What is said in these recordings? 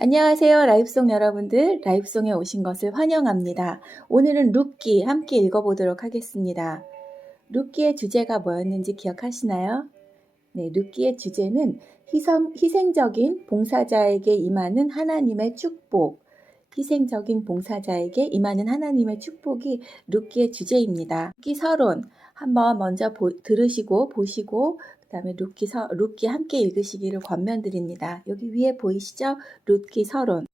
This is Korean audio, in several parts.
안녕하세요. 라이브송 여러분들. 라이브송에 오신 것을 환영합니다. 오늘은 룻기 함께 읽어보도록 하겠습니다. 룻기의 주제가 뭐였는지 기억하시나요? 네, 룻기의 주제는 희생, 희생적인 봉사자에게 임하는 하나님의 축복. 희생적인 봉사자에게 임하는 하나님의 축복이 룻기의 주제입니다. 룻기 서론 한번 먼저 보, 들으시고 보시고 그 다음에 룻기 서 룻기 함께 읽으시기를 권면드립니다. 여기 위에 보이시죠? 룻기 서론.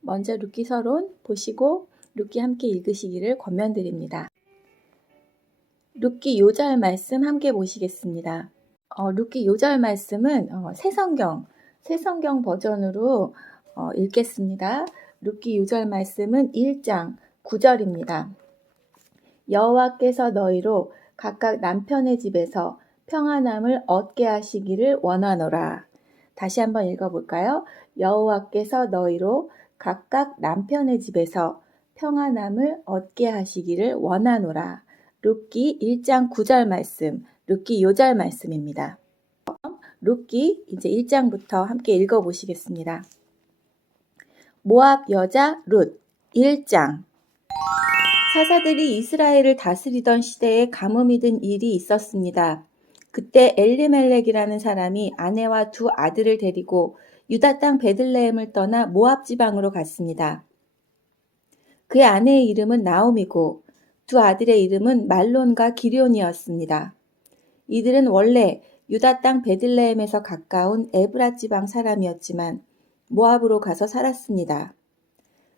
먼저 룻기 서론 보시고 룻기 함께 읽으시기를 권면드립니다. 룻기 요절 말씀 함께 보시겠습니다. 어, 룻기 요절 말씀은 어, 새성경, 새성경 버전으로 어, 읽겠습니다. 룻기 요절 말씀은 1장 9절입니다. 여호와께서 너희로 각각 남편의 집에서 평안함을 얻게 하시기를 원하노라. 다시 한번 읽어볼까요? 여호와께서 너희로 각각 남편의 집에서 평안함을 얻게 하시기를 원하노라. 룻기 1장 9절 말씀, 룻기 요절 말씀입니다. 룻기 이제 1장부터 함께 읽어보시겠습니다. 모압 여자 룻 1장 사사들이 이스라엘을 다스리던 시대에 가뭄이 든 일이 있었습니다. 그때 엘리멜렉이라는 사람이 아내와 두 아들을 데리고 유다 땅 베들레헴을 떠나 모압 지방으로 갔습니다. 그의 아내의 이름은 나옴이고 두 아들의 이름은 말론과 기리온이었습니다. 이들은 원래 유다 땅 베들레헴에서 가까운 에브라 지방 사람이었지만 모압으로 가서 살았습니다.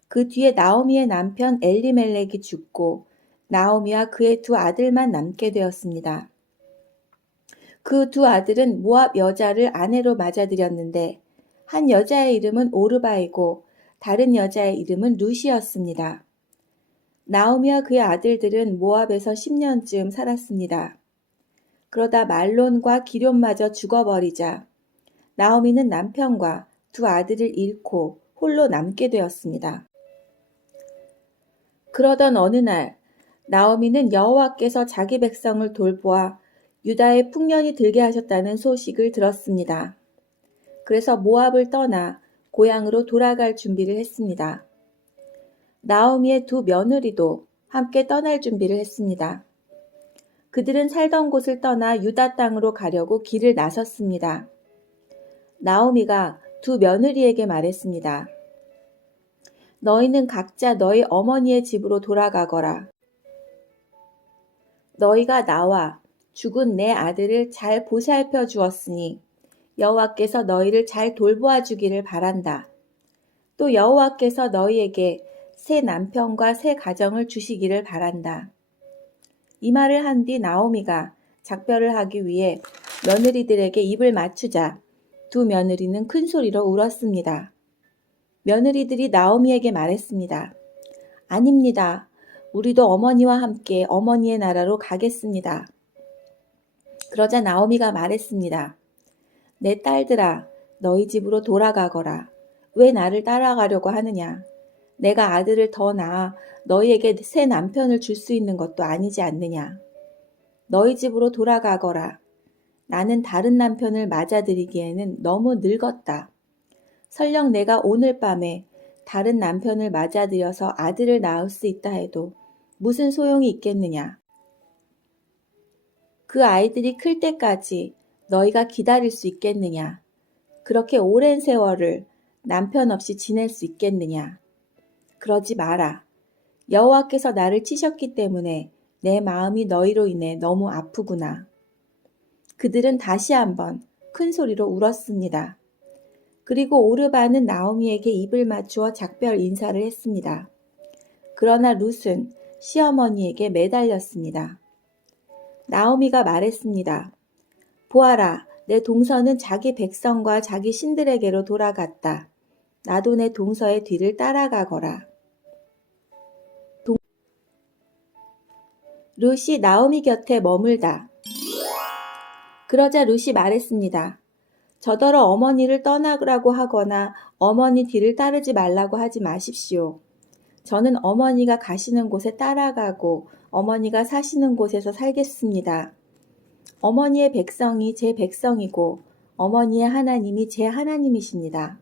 그 뒤에 나오미의 남편 엘리멜렉이 죽고 나오미와 그의 두 아들만 남게 되었습니다. 그 두 아들은 모압 여자를 아내로 맞아들였는데 한 여자의 이름은 오르바이고 다른 여자의 이름은 루시였습니다. 나오미와 그의 아들들은 모압에서 10년쯤 살았습니다. 그러다 말론과 기럯마저 죽어버리자 나오미는 남편과 두 아들을 잃고 홀로 남게 되었습니다. 그러던 어느 날 나오미는 여호와께서 자기 백성을 돌보아 유다의 풍년이 들게 하셨다는 소식을 들었습니다. 그래서 모압을 떠나 고향으로 돌아갈 준비를 했습니다. 나오미의 두 며느리도 함께 떠날 준비를 했습니다. 그들은 살던 곳을 떠나 유다 땅으로 가려고 길을 나섰습니다. 나오미가 두 며느리에게 말했습니다. 너희는 각자 너희 어머니의 집으로 돌아가거라. 너희가 나와 죽은 내 아들을 잘 보살펴 주었으니 여호와께서 너희를 잘 돌보아 주기를 바란다. 또 여호와께서 너희에게 새 남편과 새 가정을 주시기를 바란다. 이 말을 한 뒤 나오미가 작별을 하기 위해 며느리들에게 입을 맞추자 두 며느리는 큰 소리로 울었습니다. 며느리들이 나오미에게 말했습니다. 아닙니다. 우리도 어머니와 함께 어머니의 나라로 가겠습니다. 그러자 나오미가 말했습니다. 내 딸들아, 너희 집으로 돌아가거라. 왜 나를 따라가려고 하느냐? 내가 아들을 더 낳아 너희에게 새 남편을 줄 수 있는 것도 아니지 않느냐? 너희 집으로 돌아가거라. 나는 다른 남편을 맞아들이기에는 너무 늙었다. 설령 내가 오늘 밤에 다른 남편을 맞아들여서 아들을 낳을 수 있다 해도 무슨 소용이 있겠느냐? 그 아이들이 클 때까지 너희가 기다릴 수 있겠느냐? 그렇게 오랜 세월을 남편 없이 지낼 수 있겠느냐? 그러지 마라. 여호와께서 나를 치셨기 때문에 내 마음이 너희로 인해 너무 아프구나. 그들은 다시 한번 큰 소리로 울었습니다. 그리고 오르바는 나오미에게 입을 맞추어 작별 인사를 했습니다. 그러나 룻은 시어머니에게 매달렸습니다. 나오미가 말했습니다. 보아라, 내 동서는 자기 백성과 자기 신들에게로 돌아갔다. 나도 내 동서의 뒤를 따라가거라. 동... 룻이 나오미 곁에 머물다. 그러자 룻이 말했습니다. 저더러 어머니를 떠나라고 하거나 어머니 뒤를 따르지 말라고 하지 마십시오. 저는 어머니가 가시는 곳에 따라가고 어머니가 사시는 곳에서 살겠습니다. 어머니의 백성이 제 백성이고 어머니의 하나님이 제 하나님이십니다.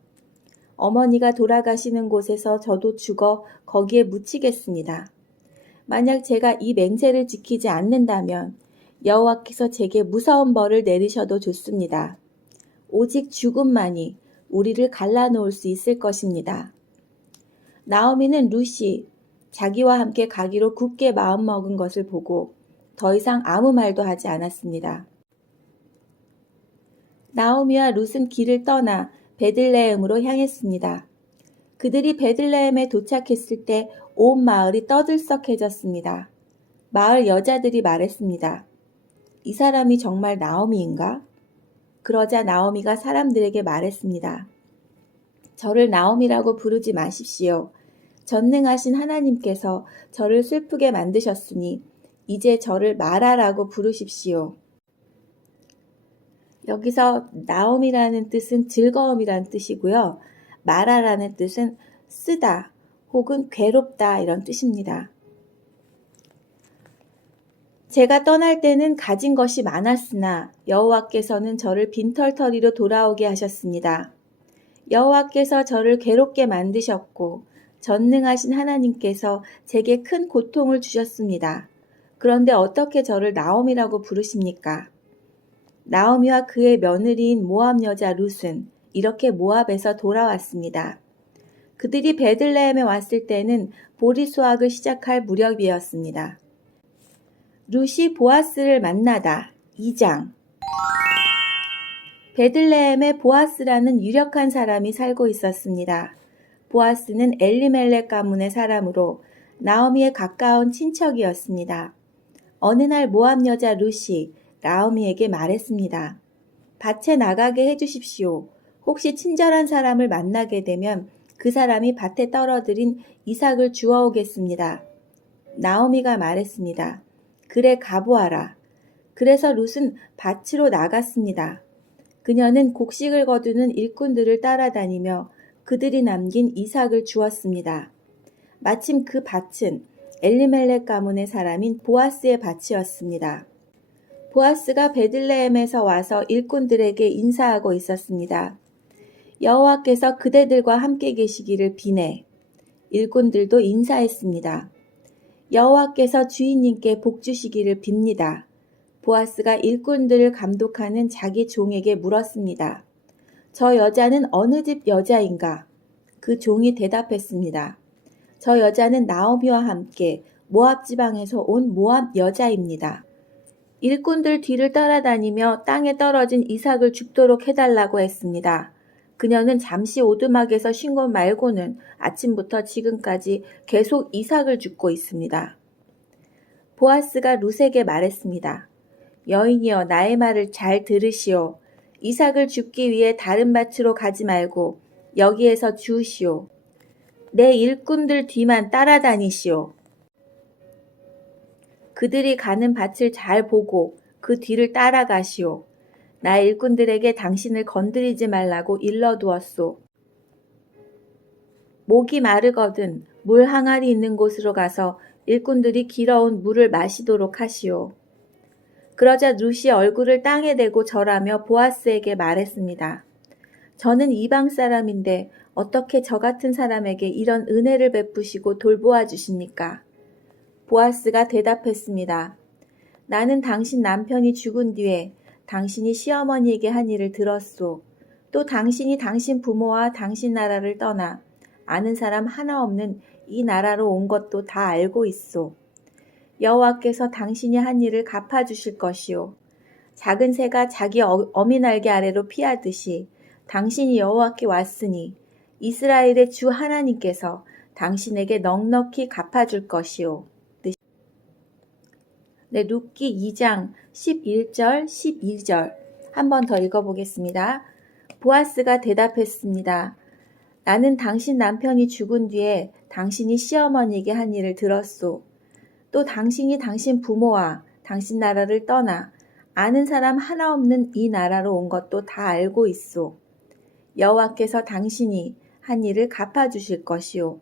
어머니가 돌아가시는 곳에서 저도 죽어 거기에 묻히겠습니다. 만약 제가 이 맹세를 지키지 않는다면 여호와께서 제게 무서운 벌을 내리셔도 좋습니다. 오직 죽음만이 우리를 갈라놓을 수 있을 것입니다. 나오미는 루시, 자기와 함께 가기로 굳게 마음먹은 것을 보고 더 이상 아무 말도 하지 않았습니다. 나오미와 룻은 길을 떠나 베들레헴으로 향했습니다. 그들이 베들레헴에 도착했을 때 온 마을이 떠들썩해졌습니다. 마을 여자들이 말했습니다. 이 사람이 정말 나오미인가? 그러자 나오미가 사람들에게 말했습니다. 저를 나오미라고 부르지 마십시오. 전능하신 하나님께서 저를 슬프게 만드셨으니 이제 저를 마라라고 부르십시오. 여기서 나옴이라는 뜻은 즐거움이라는 뜻이고요. 마라라는 뜻은 쓰다 혹은 괴롭다 이런 뜻입니다. 제가 떠날 때는 가진 것이 많았으나 여호와께서는 저를 빈털터리로 돌아오게 하셨습니다. 여호와께서 저를 괴롭게 만드셨고 전능하신 하나님께서 제게 큰 고통을 주셨습니다. 그런데 어떻게 저를 나옴이라고 부르십니까? 나오미와 그의 며느리인 모압 여자 룻은 이렇게 모압에서 돌아왔습니다. 그들이 베들레헴에 왔을 때는 보리 수확을 시작할 무렵이었습니다. 룻이 보아스를 만나다 2장 베들레헴에 보아스라는 유력한 사람이 살고 있었습니다. 보아스는 엘리멜렉 가문의 사람으로 나오미의 가까운 친척이었습니다. 어느 날 모압 여자 룻이 나오미에게 말했습니다. 밭에 나가게 해주십시오. 혹시 친절한 사람을 만나게 되면 그 사람이 밭에 떨어뜨린 이삭을 주워오겠습니다. 나오미가 말했습니다. 그래 가보아라. 그래서 룻은 밭으로 나갔습니다. 그녀는 곡식을 거두는 일꾼들을 따라다니며 그들이 남긴 이삭을 주었습니다. 마침 그 밭은 엘리멜렉 가문의 사람인 보아스의 밭이었습니다. 보아스가 베들레헴에서 와서 일꾼들에게 인사하고 있었습니다. 여호와께서 그대들과 함께 계시기를 비내. 일꾼들도 인사했습니다. 여호와께서 주인님께 복 주시기를 빕니다. 보아스가 일꾼들을 감독하는 자기 종에게 물었습니다. 저 여자는 어느 집 여자인가? 그 종이 대답했습니다. 저 여자는 나오미와 함께 모압 지방에서 온 모압 여자입니다. 일꾼들 뒤를 따라다니며 땅에 떨어진 이삭을 죽도록 해달라고 했습니다. 그녀는 잠시 오두막에서 쉰 것 말고는 아침부터 지금까지 계속 이삭을 죽고 있습니다. 보아스가 룻에게 말했습니다. 여인이여 나의 말을 잘 들으시오. 이삭을 죽기 위해 다른 밭으로 가지 말고 여기에서 주우시오. 내 일꾼들 뒤만 따라다니시오. 그들이 가는 밭을 잘 보고 그 뒤를 따라가시오. 나 일꾼들에게 당신을 건드리지 말라고 일러두었소. 목이 마르거든 물 항아리 있는 곳으로 가서 일꾼들이 길어온 물을 마시도록 하시오. 그러자 루시 얼굴을 땅에 대고 절하며 보아스에게 말했습니다. 저는 이방 사람인데 어떻게 저 같은 사람에게 이런 은혜를 베푸시고 돌보아 주십니까? 보아스가 대답했습니다. 나는 당신 남편이 죽은 뒤에 당신이 시어머니에게 한 일을 들었소. 또 당신이 당신 부모와 당신 나라를 떠나 아는 사람 하나 없는 이 나라로 온 것도 다 알고 있소. 여호와께서 당신이 한 일을 갚아 주실 것이요. 작은 새가 자기 어- 어미 날개 아래로 피하듯이 당신이 여호와께 왔으니 이스라엘의 주 하나님께서 당신에게 넉넉히 갚아 줄 것이요. 네, 룻기 2장 11절, 12절 한 번 더 읽어 보겠습니다. 보아스가 대답했습니다. 나는 당신 남편이 죽은 뒤에 당신이 시어머니에게 한 일을 들었소. 또 당신이 당신 부모와 당신 나라를 떠나 아는 사람 하나 없는 이 나라로 온 것도 다 알고 있소. 여호와께서 당신이 한 일을 갚아주실 것이요.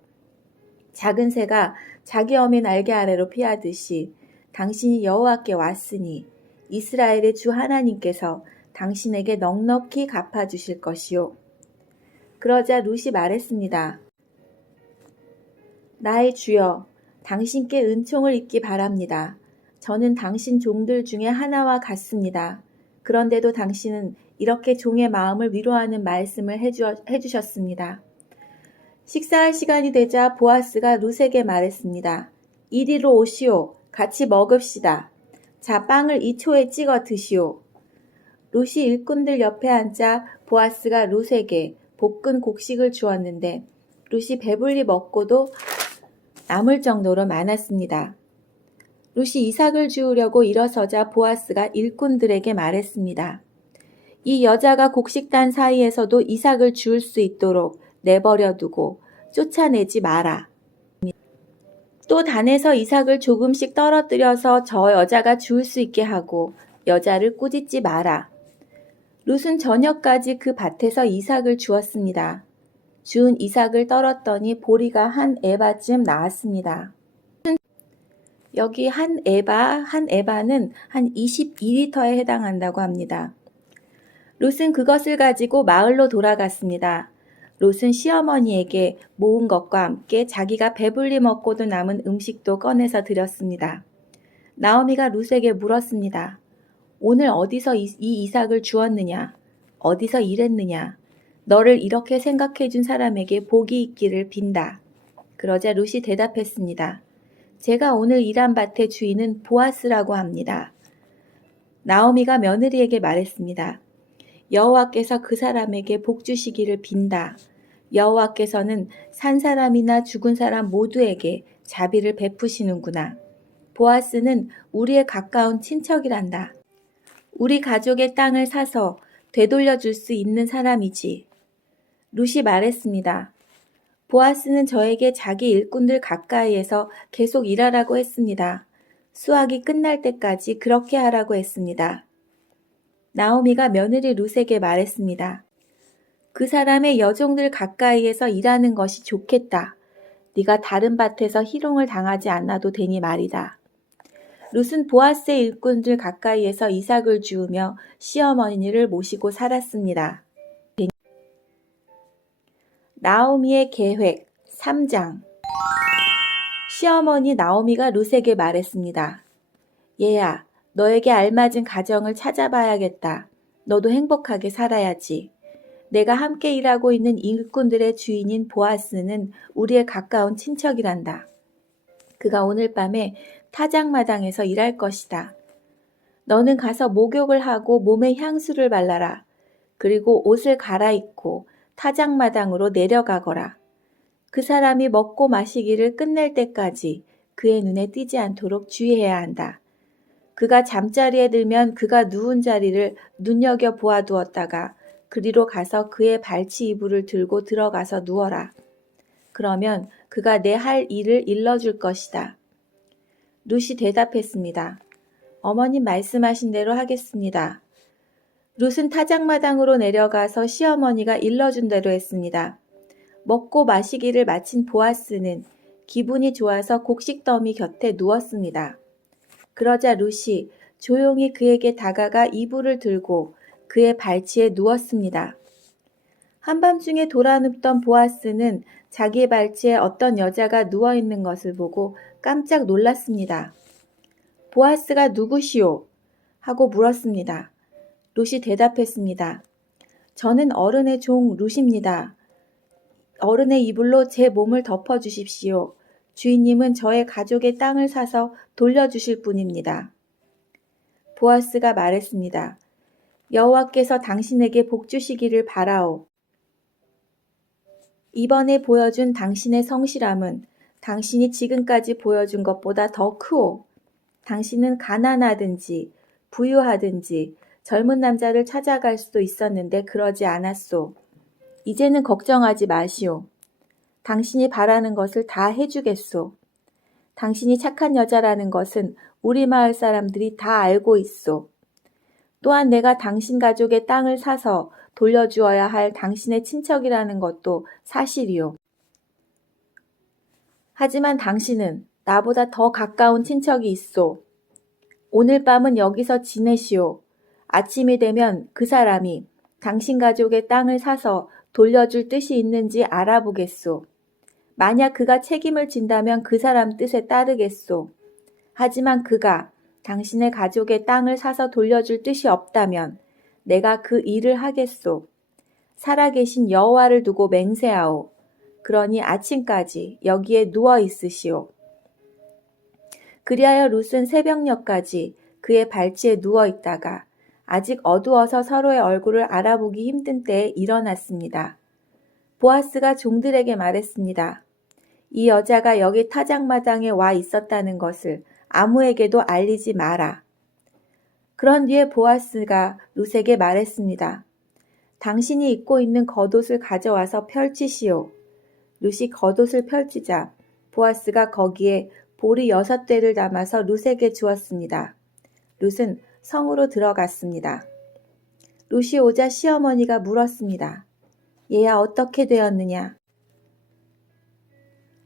작은 새가 자기 어미 날개 아래로 피하듯이 당신이 여호와께 왔으니 이스라엘의 주 하나님께서 당신에게 넉넉히 갚아주실 것이요. 그러자 룻이 말했습니다. 나의 주여, 당신께 은총을 입기 바랍니다. 저는 당신 종들 중에 하나와 같습니다. 그런데도 당신은 이렇게 종의 마음을 위로하는 말씀을 해주, 해주셨습니다. 식사할 시간이 되자 보아스가 룻에게 말했습니다. 이리로 오시오. 같이 먹읍시다. 자, 빵을 이 초에 찍어 드시오. 룻이 일꾼들 옆에 앉아 보아스가 룻에게 볶은 곡식을 주었는데 룻이 배불리 먹고도 남을 정도로 많았습니다. 룻이 이삭을 주우려고 일어서자 보아스가 일꾼들에게 말했습니다. 이 여자가 곡식단 사이에서도 이삭을 주울 수 있도록 내버려 두고 쫓아내지 마라. 또 단에서 이삭을 조금씩 떨어뜨려서 저 여자가 주울 수 있게 하고 여자를 꾸짖지 마라. 룻은 저녁까지 그 밭에서 이삭을 주었습니다. 주운 이삭을 떨었더니 보리가 한 에바쯤 나왔습니다. 여기 한 에바, 한 에바는 한 22리터에 해당한다고 합니다. 롯은 그것을 가지고 마을로 돌아갔습니다. 롯은 시어머니에게 모은 것과 함께 자기가 배불리 먹고도 남은 음식도 꺼내서 드렸습니다. 나오미가 롯에게 물었습니다. 오늘 어디서 이, 이 이삭을 주었느냐? 어디서 일했느냐? 너를 이렇게 생각해 준 사람에게 복이 있기를 빈다. 그러자 롯이 대답했습니다. 제가 오늘 일한 밭의 주인은 보아스라고 합니다. 나오미가 며느리에게 말했습니다. 여호와께서 그 사람에게 복 주시기를 빈다. 여호와께서는 산 사람이나 죽은 사람 모두에게 자비를 베푸시는구나. 보아스는 우리의 가까운 친척이란다. 우리 가족의 땅을 사서 되돌려 줄 수 있는 사람이지. 룻이 말했습니다. 보아스는 저에게 자기 일꾼들 가까이에서 계속 일하라고 했습니다. 수확이 끝날 때까지 그렇게 하라고 했습니다. 나오미가 며느리 룻에게 말했습니다. 그 사람의 여종들 가까이에서 일하는 것이 좋겠다. 네가 다른 밭에서 희롱을 당하지 않아도 되니 말이다. 룻은 보아스의 일꾼들 가까이에서 이삭을 주우며 시어머니를 모시고 살았습니다. 나오미의 계획 3장 시어머니 나오미가 룻에게 말했습니다. 얘야, 너에게 알맞은 가정을 찾아봐야겠다. 너도 행복하게 살아야지. 내가 함께 일하고 있는 일꾼들의 주인인 보아스는 우리의 가까운 친척이란다. 그가 오늘 밤에 타작마당에서 일할 것이다. 너는 가서 목욕을 하고 몸에 향수를 발라라. 그리고 옷을 갈아입고 타작마당으로 내려가거라. 그 사람이 먹고 마시기를 끝낼 때까지 그의 눈에 띄지 않도록 주의해야 한다. 그가 잠자리에 들면 그가 누운 자리를 눈여겨 보아두었다가 그리로 가서 그의 발치 이불을 들고 들어가서 누워라. 그러면 그가 내 할 일을 일러줄 것이다. 룻이 대답했습니다. 어머님 말씀하신 대로 하겠습니다. 룻은 타작마당으로 내려가서 시어머니가 일러준 대로 했습니다. 먹고 마시기를 마친 보아스는 기분이 좋아서 곡식 더미 곁에 누웠습니다. 그러자 룻이 조용히 그에게 다가가 이불을 들고 그의 발치에 누웠습니다. 한밤중에 돌아눕던 보아스는 자기 발치에 어떤 여자가 누워 있는 것을 보고 깜짝 놀랐습니다. 보아스가 누구시오? 하고 물었습니다. 룻이 대답했습니다. 저는 어른의 종 룻입니다. 어른의 이불로 제 몸을 덮어 주십시오. 주인님은 저의 가족의 땅을 사서 돌려주실 분입니다. 보아스가 말했습니다. 여호와께서 당신에게 복 주시기를 바라오. 이번에 보여준 당신의 성실함은 당신이 지금까지 보여준 것보다 더 크오. 당신은 가난하든지 부유하든지 젊은 남자를 찾아갈 수도 있었는데 그러지 않았소. 이제는 걱정하지 마시오. 당신이 바라는 것을 다 해주겠소. 당신이 착한 여자라는 것은 우리 마을 사람들이 다 알고 있소. 또한 내가 당신 가족의 땅을 사서 돌려주어야 할 당신의 친척이라는 것도 사실이요. 하지만 당신은 나보다 더 가까운 친척이 있소. 오늘 밤은 여기서 지내시오. 아침이 되면 그 사람이 당신 가족의 땅을 사서 돌려줄 뜻이 있는지 알아보겠소. 만약 그가 책임을 진다면 그 사람 뜻에 따르겠소. 하지만 그가 당신의 가족의 땅을 사서 돌려줄 뜻이 없다면 내가 그 일을 하겠소. 살아계신 여호와를 두고 맹세하오. 그러니 아침까지 여기에 누워 있으시오. 그리하여 룻은 새벽녘까지 그의 발치에 누워 있다가 아직 어두워서 서로의 얼굴을 알아보기 힘든 때에 일어났습니다. 보아스가 종들에게 말했습니다. 이 여자가 여기 타작마당에 와 있었다는 것을 아무에게도 알리지 마라. 그런 뒤에 보아스가 룻에게 말했습니다. 당신이 입고 있는 겉옷을 가져와서 펼치시오. 룻이 겉옷을 펼치자 보아스가 거기에 보리 여섯 대를 담아서 룻에게 주었습니다. 룻은 성으로 들어갔습니다. 룻이 오자 시어머니가 물었습니다. 얘야 어떻게 되었느냐?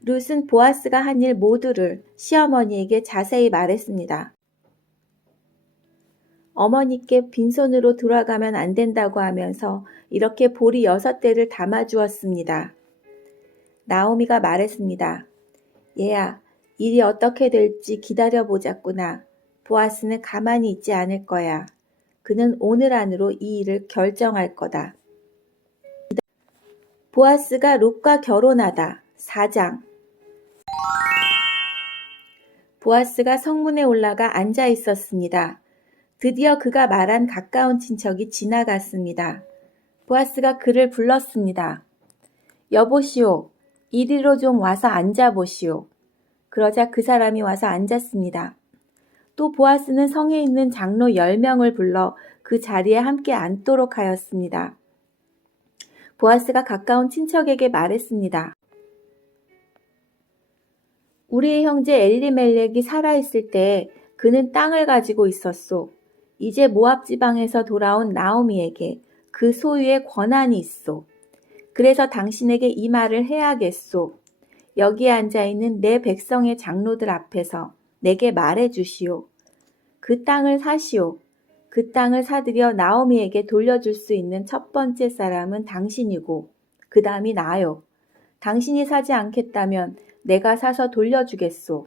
룻은 보아스가 한 일 모두를 시어머니에게 자세히 말했습니다. 어머니께 빈손으로 돌아가면 안 된다고 하면서 이렇게 보리 여섯 대를 담아 주었습니다. 나오미가 말했습니다. 얘야, 일이 어떻게 될지 기다려 보자꾸나. 보아스는 가만히 있지 않을 거야. 그는 오늘 안으로 이 일을 결정할 거다. 보아스가 롯과 결혼하다. 4장 보아스가 성문에 올라가 앉아 있었습니다. 드디어 그가 말한 가까운 친척이 지나갔습니다. 보아스가 그를 불렀습니다. 여보시오, 이리로 좀 와서 앉아보시오. 그러자 그 사람이 와서 앉았습니다. 또 보아스는 성에 있는 장로 10명을 불러 그 자리에 함께 앉도록 하였습니다. 보아스가 가까운 친척에게 말했습니다. 우리의 형제 엘리멜렉이 살아있을 때 그는 땅을 가지고 있었소. 이제 모압 지방에서 돌아온 나오미에게 그 소유의 권한이 있소. 그래서 당신에게 이 말을 해야겠소. 여기에 앉아 있는 내 백성의 장로들 앞에서 내게 말해 주시오. 그 땅을 사시오. 그 땅을 사들여 나오미에게 돌려줄 수 있는 첫 번째 사람은 당신이고, 그 다음이 나요. 당신이 사지 않겠다면 내가 사서 돌려주겠소.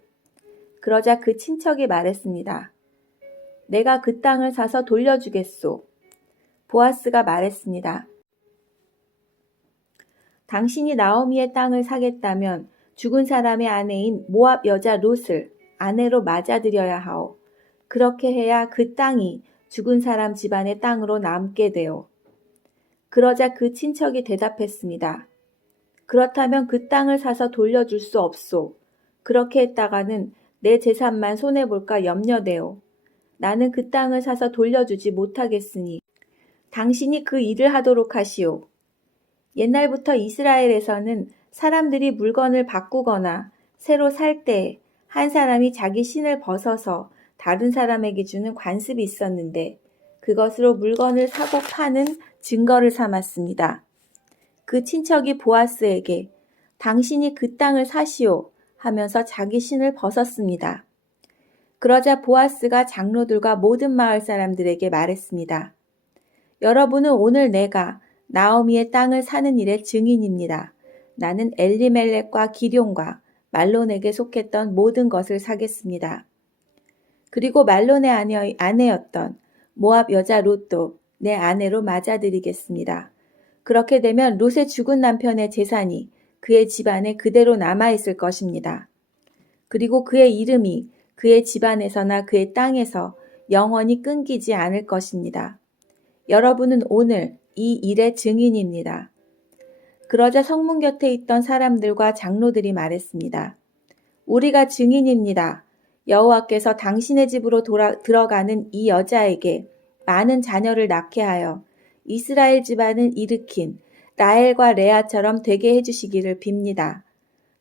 그러자 그 친척이 말했습니다. 내가 그 땅을 사서 돌려주겠소. 보아스가 말했습니다. 당신이 나오미의 땅을 사겠다면 죽은 사람의 아내인 모압 여자 롯을 아내로 맞아들여야 하오. 그렇게 해야 그 땅이 죽은 사람 집안의 땅으로 남게 되오. 그러자 그 친척이 대답했습니다. 그렇다면 그 땅을 사서 돌려줄 수 없소. 그렇게 했다가는 내 재산만 손해볼까 염려되오. 나는 그 땅을 사서 돌려주지 못하겠으니 당신이 그 일을 하도록 하시오. 옛날부터 이스라엘에서는 사람들이 물건을 바꾸거나 새로 살 때 한 사람이 자기 신을 벗어서 다른 사람에게 주는 관습이 있었는데 그것으로 물건을 사고 파는 증거를 삼았습니다. 그 친척이 보아스에게 당신이 그 땅을 사시오 하면서 자기 신을 벗었습니다. 그러자 보아스가 장로들과 모든 마을 사람들에게 말했습니다. 여러분은 오늘 내가 나오미의 땅을 사는 일의 증인입니다. 나는 엘리멜렉과 기룡과 말론에게 속했던 모든 것을 사겠습니다. 그리고 말론의 아내, 아내 였던 모압 여자 롯도 내 아내로 맞아들이겠습니다. 그렇게 되면 롯의 죽은 남편의 재산이 그의 집안에 그대로 남아있을 것입니다. 그리고 그의 이름이 그의 집안에서나 그의 땅에서 영원히 끊기지 않을 것입니다. 여러분은 오늘 이 일의 증인입니다. 그러자 성문 곁에 있던 사람들과 장로들이 말했습니다. 우리가 증인입니다. 여호와께서 당신의 집으로 돌아, 들어가는 이 여자에게 많은 자녀를 낳게 하여 이스라엘 집안을 일으킨 라헬과 레아처럼 되게 해주시기를 빕니다.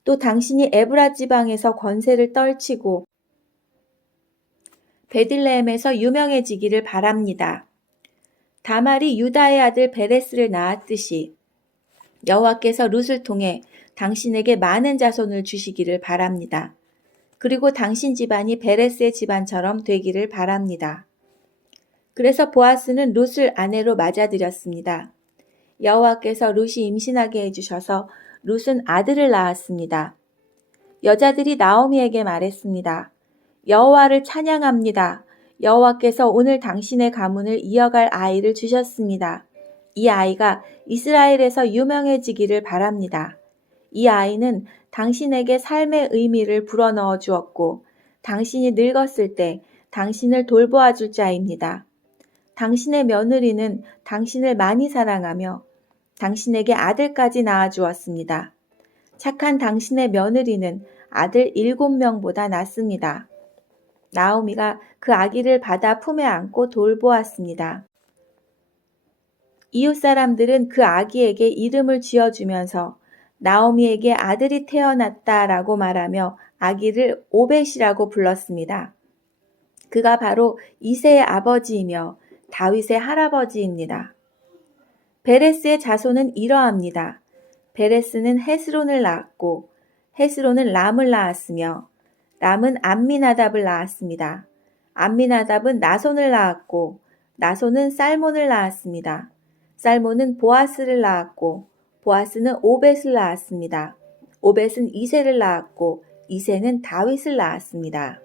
또 당신이 에브라 지방에서 권세를 떨치고 베들레헴에서 유명해지기를 바랍니다. 다말이 유다의 아들 베레스를 낳았듯이 여호와께서 룻을 통해 당신에게 많은 자손을 주시기를 바랍니다. 그리고 당신 집안이 베레스의 집안처럼 되기를 바랍니다. 그래서 보아스는 룻을 아내로 맞아들였습니다. 여호와께서 룻이 임신하게 해주셔서 룻은 아들을 낳았습니다. 여자들이 나오미에게 말했습니다. 여호와를 찬양합니다. 여호와께서 오늘 당신의 가문을 이어갈 아이를 주셨습니다. 이 아이가 이스라엘에서 유명해지기를 바랍니다. 이 아이는 당신에게 삶의 의미를 불어넣어 주었고, 당신이 늙었을 때 당신을 돌보아 줄 자입니다. 당신의 며느리는 당신을 많이 사랑하며 당신에게 아들까지 낳아 주었습니다. 착한 당신의 며느리는 아들 일곱 명보다 낫습니다. 나오미가 그 아기를 받아 품에 안고 돌보았습니다. 이웃 사람들은 그 아기에게 이름을 지어주면서 나오미에게 아들이 태어났다라고 말하며 아기를 오벳이라고 불렀습니다. 그가 바로 이세의 아버지이며 다윗의 할아버지입니다. 베레스의 자손은 이러합니다. 베레스는 헤스론을 낳았고 헤스론은 람을 낳았으며 람은 암미나답을 낳았습니다. 암미나답은 나손을 낳았고 나손은 살몬을 낳았습니다. 살몬은 보아스를 낳았고 보아스는 오벳을 낳았습니다. 오벳은 이세를 낳았고 이세는 다윗을 낳았습니다.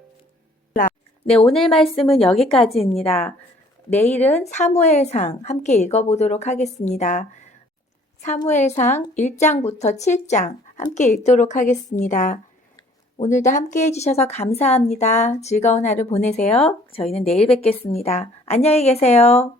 네, 오늘 말씀은 여기까지입니다. 내일은 사무엘상 함께 읽어보도록 하겠습니다. 사무엘상 1장부터 7장 함께 읽도록 하겠습니다. 오늘도 함께 해주셔서 감사합니다. 즐거운 하루 보내세요. 저희는 내일 뵙겠습니다. 안녕히 계세요.